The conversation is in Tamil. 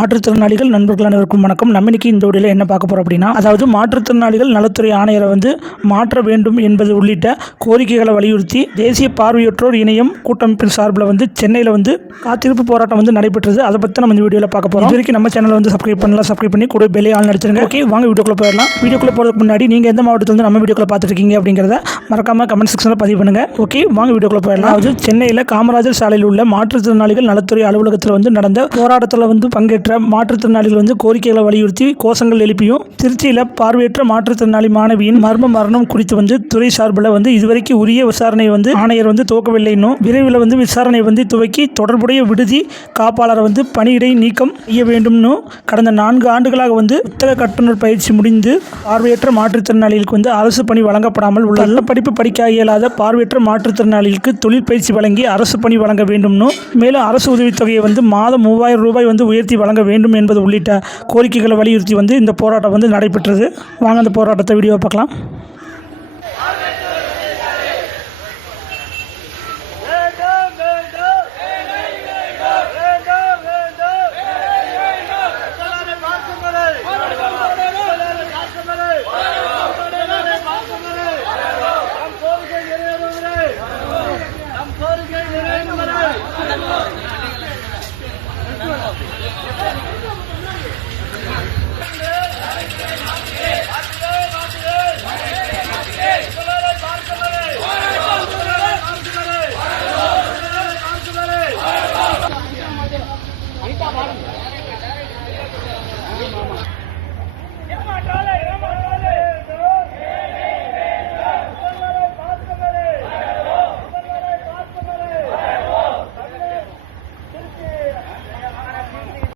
மாற்றுத்திறனாளிகள் நண்பர்கள் அனைவருக்கும் வணக்கம். நம்ம இன்னைக்கு இந்த உடையில் என்ன பார்க்க போகிறோம் அப்படின்னா அதாவது மாற்றுத்திறனாளிகள் நலத்துறை ஆணையரை வந்து மாற்ற வேண்டும் என்பது உள்ளிட்ட கோரிக்கைகளை வலியுறுத்தி தேசிய பார்வையற்றோர் இணையம் கூட்டமைப்பின் சார்பில் வந்து சென்னையில் வந்து காத்திருப்பு போராட்டம் வந்து நடைபெற்றது. அதை பற்றி நம்ம இந்த வீடியோவில் பார்க்க போகிறோம் இது வரைக்கும் நம்ம சேனலை வந்து சப்ஸ்கிரைப் பண்ணலாம் சப்ஸ்கிரைப் பண்ணி கூட பெல்லை ஆள் நடிச்சிருங்க. ஓகே வாங்க வீடியோக்குள்ளே போயிடலாம். வீடியோக்குள்ள போகிறதுக்கு முன்னாடி நீங்கள் எந்த மாவட்டத்தில் வந்து நம்ம வீடியோக்குள்ளே பார்த்துருக்கீங்க அப்படிங்கிறத மறக்காம கமெண்ட் செக்ஷனில் பதிவு பண்ணுங்க. ஓகே வாங்க வீடியோக்குள்ளே போயிடலாம். அதாவது சென்னையில் காமராஜர் சாலையில் உள்ள மாற்றுத்திறனாளிகள் நலத்துறை அலுவலகத்தில் வந்து நடந்த போராட்டத்தில் வந்து பங்கேற்று மாற்றுத்திறனாளிகள் வந்து கோரிக்கைகளை வலியுறுத்தி கோஷங்கள் எழுப்பியும் திருச்சியில் பார்வையற்ற மாற்றுத்திறனாளி மாணவியின் மர்ம மரணம் குறித்து வந்து துறை சார்பில் வந்து இதுவரைக்கும் உரிய விசாரணை வந்து ஆணையர் வந்து துவக்கவில்லை இன்னும். விரைவில் வந்து விசாரணை வந்து துவக்கி தொடர்புடைய விடுதி காப்பாளரை வந்து பணியிடை நீக்கம் செய்ய வேண்டும்னு கடந்த நான்கு ஆண்டுகளாக வந்து புத்தக கட்டுநர் பயிற்சி முடிந்து பார்வையற்ற மாற்றுத்திறனாளிகளுக்கு வந்து அரசு பணி வழங்கப்படாமல் உள்ள நல்ல படிப்பு படிக்க இயலாத பார்வையற்ற மாற்றுத்திறனாளிகளுக்கு தொழில் பயிற்சி வழங்கி அரசு பணி வழங்க வேண்டும்னு மேலும் அரசு உதவித்தொகையை வந்து மாதம் மூவாயிரம் ரூபாய் வந்து உயர்த்தி வழங்க வழங்க வேண்டும் என்பது உள்ளிட்ட கோரிக்கைகளை வலியுறுத்தி வந்து இந்த போராட்டம் வந்து நடைபெற்றது. வாங்க அந்த போராட்டத்தை வீடியோ பார்க்கலாம்.